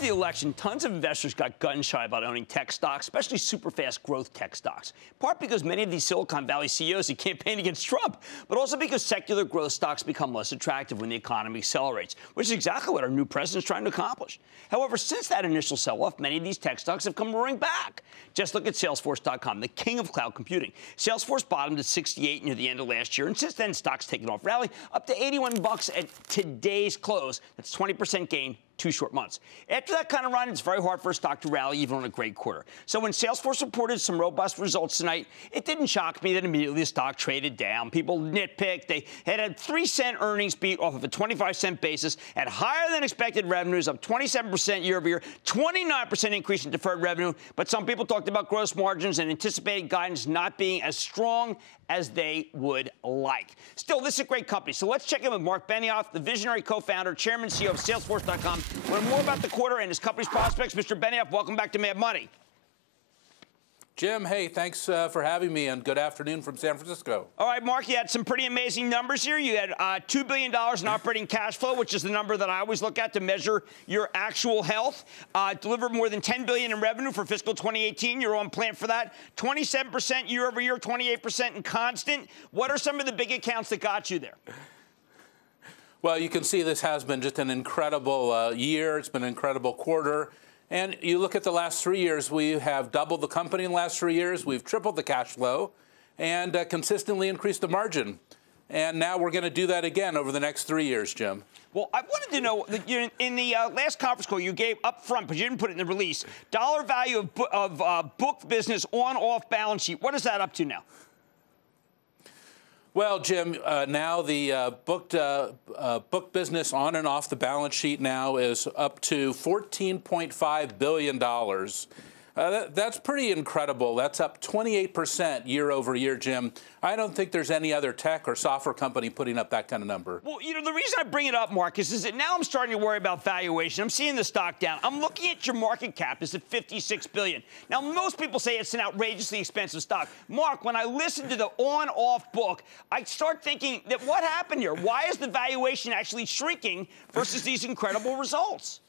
after the election, tons of investors got gun-shy about owning tech stocks, especially super-fast growth tech stocks, part because many of these Silicon Valley CEOs are campaigning against Trump, but also because secular growth stocks become less attractive when the economy accelerates, which is exactly what our new president is trying to accomplish. However, since that initial sell-off, many of these tech stocks have come roaring back. Just look at Salesforce.com, the king of cloud computing. Salesforce bottomed at 68 near the end of last year, and since then, stocks taken off rally up to 81 bucks at today's close. That's 20% gain. 2 short months. After that kind of run, it's very hard for a stock to rally even on a great quarter. So when Salesforce reported some robust results tonight, it didn't shock me that immediately the stock traded down. People nitpicked. They had a 3-cent earnings beat off of a 25-cent basis at higher than expected revenues, up 27% year over year, 29% increase in deferred revenue. But some people talked about gross margins and anticipated guidance not being as strong as they would like. Still, this is a great company. So let's check in with Marc Benioff, the visionary co-founder, chairman, CEO of Salesforce.com. Learn more about the quarter and his company's prospects. Mr. Benioff, welcome back to Mad Money. Jim, hey, thanks for having me, and good afternoon from San Francisco. All right, Mark, you had some pretty amazing numbers here. You had $2 billion in operating cash flow, which is the number that I always look at to measure your actual health. Delivered more than $10 billion in revenue for fiscal 2018. You're on plan for that. 27% year over year, 28% in constant. What are some of the big accounts that got you there? Well, you can see this has been just an incredible year. It's been an incredible quarter. And you look at the last 3 years, we have doubled the company in the last 3 years. We've tripled the cash flow and consistently increased the margin. And now we're going to do that again over the next 3 years, Jim. Well, I wanted to know, that in the last conference call you gave up front, but you didn't put it in the release, dollar value of booked business on off balance sheet. What is that up to now? Well, Jim, now the booked business on and off the balance sheet now is up to $14.5 billion. That's pretty incredible. That's up 28% year over year, Jim. I don't think there's any other tech or software company putting up that kind of number. Well, the reason I bring it up, Mark, is that now I'm starting to worry about valuation. I'm seeing the stock down. I'm looking at your market cap. It's at $56 billion. Now, most people say it's an outrageously expensive stock. Mark, when I listen to the on-off book, I start thinking that what happened here? Why is the valuation actually shrinking versus these incredible results?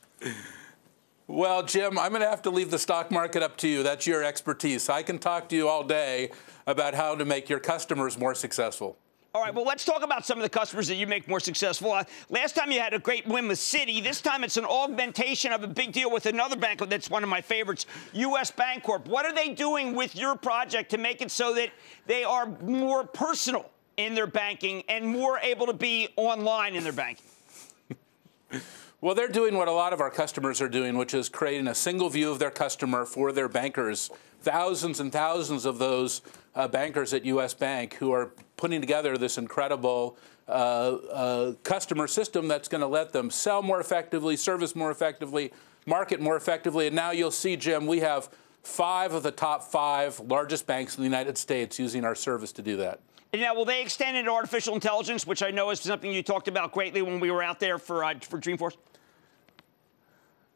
Well, Jim, I'm going to have to leave the stock market up to you. That's your expertise. I can talk to you all day about how to make your customers more successful. All right, well, let's talk about some of the customers that you make more successful. Last time you had a great win with Citi. This time it's an augmentation of a big deal with another bank that's one of my favorites, U.S. Bancorp. What are they doing with your project to make it so that they are more personal in their banking and more able to be online in their banking? Well, they're doing what a lot of our customers are doing, which is creating a single view of their customer for their bankers. Thousands and thousands of those bankers at U.S. Bank who are putting together this incredible customer system that's going to let them sell more effectively, service more effectively, market more effectively. And now you'll see, Jim, we have 5 of the top 5 largest banks in the United States using our service to do that. And now, will they extend into artificial intelligence, which I know is something you talked about greatly when we were out there for Dreamforce?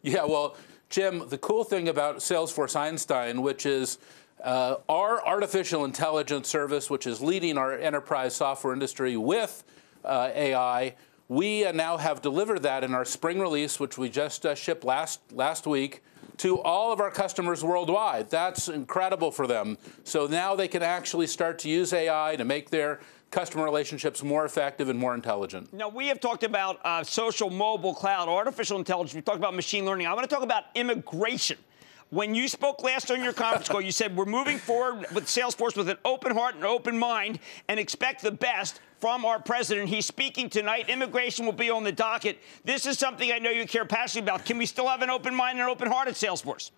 Yeah, well, Jim, the cool thing about Salesforce Einstein, which is our artificial intelligence service, which is leading our enterprise software industry with AI, we now have delivered that in our spring release, which we just shipped last week, to all of our customers worldwide. That's incredible for them. So now they can actually start to use AI to make their customer relationships more effective and more intelligent. Now, we have talked about social, mobile, cloud, artificial intelligence. We talked about machine learning. I want to talk about immigration. When you spoke last on your conference call, you said we're moving forward with Salesforce with an open heart and an open mind and expect the best from our president. He's speaking tonight. Immigration will be on the docket. This is something I know you care passionately about. Can we still have an open mind and an open heart at Salesforce?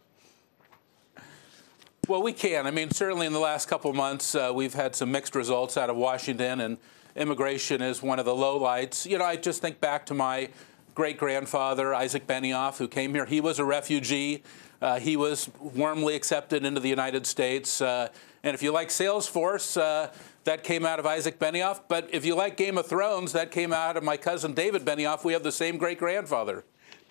Well, we can. I mean, certainly in the last couple of months, we've had some mixed results out of Washington, and immigration is one of the lowlights. I just think back to my great-grandfather, Isaac Benioff, who came here. He was a refugee. He was warmly accepted into the United States. And if you like Salesforce, that came out of Isaac Benioff. But if you like Game of Thrones, that came out of my cousin David Benioff. We have the same great-grandfather.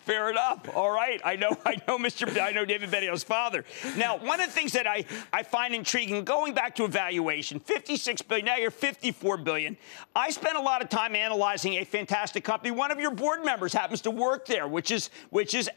Fair enough. All right. I know David Benioff's father. Now, one of the things that I find intriguing, going back to evaluation, $56 billion, now you're $54 billion. I spent a lot of time analyzing a fantastic company. One of your board members happens to work there, which is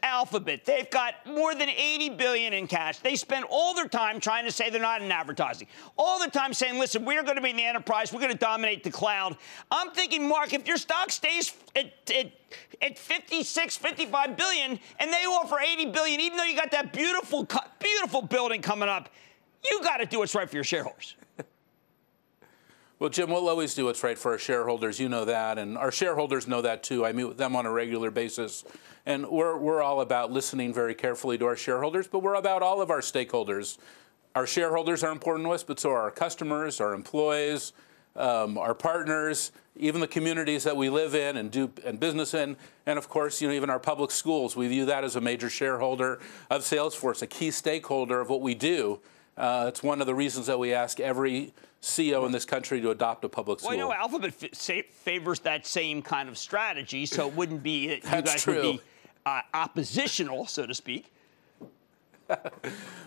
Alphabet. They've got more than $80 billion in cash. They spend all their time trying to say they're not in advertising. All the time saying, listen, we're going to be in the enterprise. We're going to dominate the cloud. I'm thinking, Mark, if your stock stays at 56, 55 billion, and they offer 80 billion, even though you got that beautiful building coming up, you got to do what's right for your shareholders. Well, Jim, we'll always do what's right for our shareholders. You know that, and our shareholders know that too. I meet with them on a regular basis, and we're all about listening very carefully to our shareholders, but we're about all of our stakeholders. Our shareholders are important to us, but so are our customers, our employees, our partners, even the communities that we live in and do business in, and of course, even our public schools. We view that as a major shareholder of Salesforce, a key stakeholder of what we do. It's one of the reasons that we ask every CEO in this country to adopt a public school. Well, Alphabet favors that same kind of strategy, so it wouldn't be you guys true. Would be oppositional, so to speak.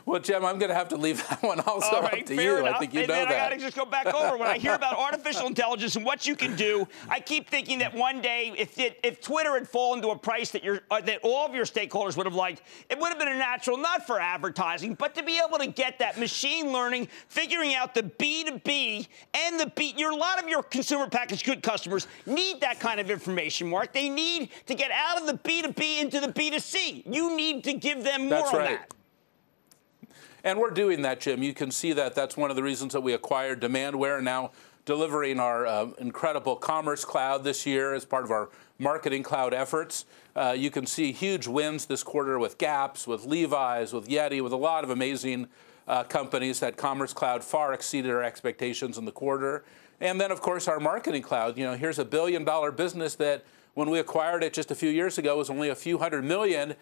Well, Jim, I'm going to have to leave that one also up to you. Enough. I think you know that. that. I got to just go back over. When I hear about artificial intelligence and what you can do, I keep thinking that one day, if Twitter had fallen to a price that all of your stakeholders would have liked, it would have been a natural, not for advertising, but to be able to get that machine learning, figuring out the B2B and a lot of your consumer packaged good customers need that kind of information, Mark. They need to get out of the B2B into the B2C. You need to give them more on that. And we're doing that, Jim. You can see that. That's one of the reasons that we acquired Demandware, now delivering our incredible Commerce Cloud this year as part of our Marketing Cloud efforts. You can see huge wins this quarter with Gaps, with Levi's, with Yeti, with a lot of amazing companies. That Commerce Cloud far exceeded our expectations in the quarter. And then, of course, our Marketing Cloud. Here's a billion-dollar business that when we acquired it just a few years ago was only a few $100 million.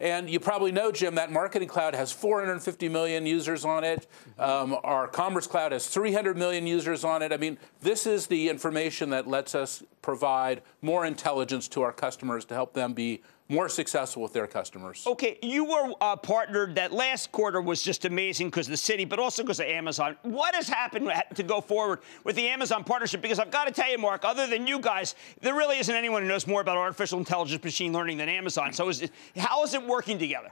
And you probably know, Jim, that Marketing Cloud has 450 million users on it. Our Commerce Cloud has 300 million users on it. I mean, this is the information that lets us provide more intelligence to our customers to help them be more successful with their customers. Okay, you were partnered. That last quarter was just amazing because of the city, but also because of Amazon. What has happened to go forward with the Amazon partnership? Because I've got to tell you, Mark, other than you guys, there really isn't anyone who knows more about artificial intelligence, machine learning than Amazon. So how is it working together?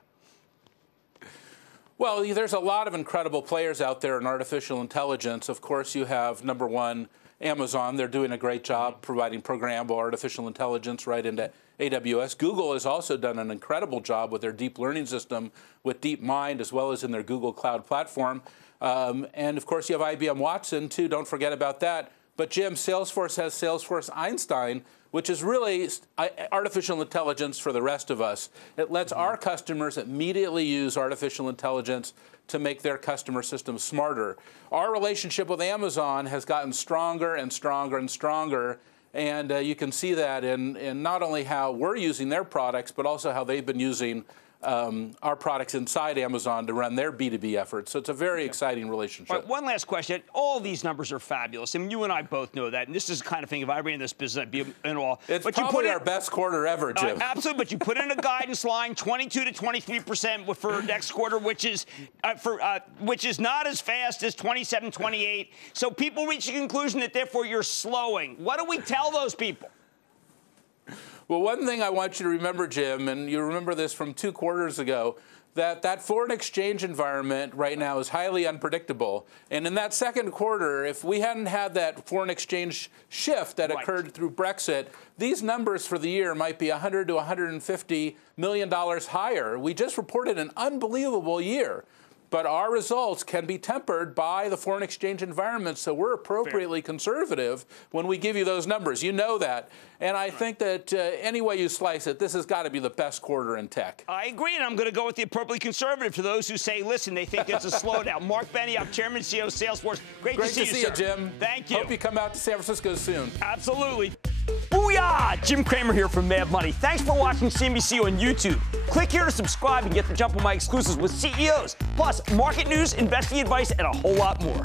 Well, there's a lot of incredible players out there in artificial intelligence. Of course, you have, number one, Amazon. They're doing a great job providing programmable artificial intelligence right into AWS. Google has also done an incredible job with their deep learning system with DeepMind, as well as in their Google Cloud platform. And, of course, you have IBM Watson, too. Don't forget about that. But, Jim, Salesforce has Salesforce Einstein, which is really artificial intelligence for the rest of us. It lets our customers immediately use artificial intelligence to make their customer systems smarter. Our relationship with Amazon has gotten stronger and stronger and stronger. And you can see that in not only how we're using their products, but also how they've been using our products inside Amazon to run their B2B efforts. So it's a very exciting relationship. All right, one last question. All these numbers are fabulous. I mean, you and I both know that. And this is the kind of thing, if I ran this business, I'd be in awe. It's probably our best quarter ever, Jim. Absolutely. But you put in a guidance line, 22 to 23% for next quarter, which is not as fast as 27, 28. So people reach the conclusion that, therefore, you're slowing. What do we tell those people? Well, one thing I want you to remember, Jim, and you remember this from 2 quarters ago, that foreign exchange environment right now is highly unpredictable. And in that second quarter, if we hadn't had that foreign exchange shift that occurred through Brexit, these numbers for the year might be $100 to $150 million higher. We just reported an unbelievable year. But our results can be tempered by the foreign exchange environment, so we're appropriately conservative when we give you those numbers. You know that. And I think that any way you slice it, this has got to be the best quarter in tech. I agree, and I'm going to go with the appropriately conservative to those who say, listen, they think it's a slowdown. Marc Benioff, Chairman and CEO of Salesforce. Great to see you, sir. Jim. Thank you. Hope you come out to San Francisco soon. Absolutely. Booyah! Jim Cramer here from Mad Money. Thanks for watching CNBC on YouTube. Click here to subscribe and get the jump on my exclusives with CEOs, plus market news, investing advice, and a whole lot more.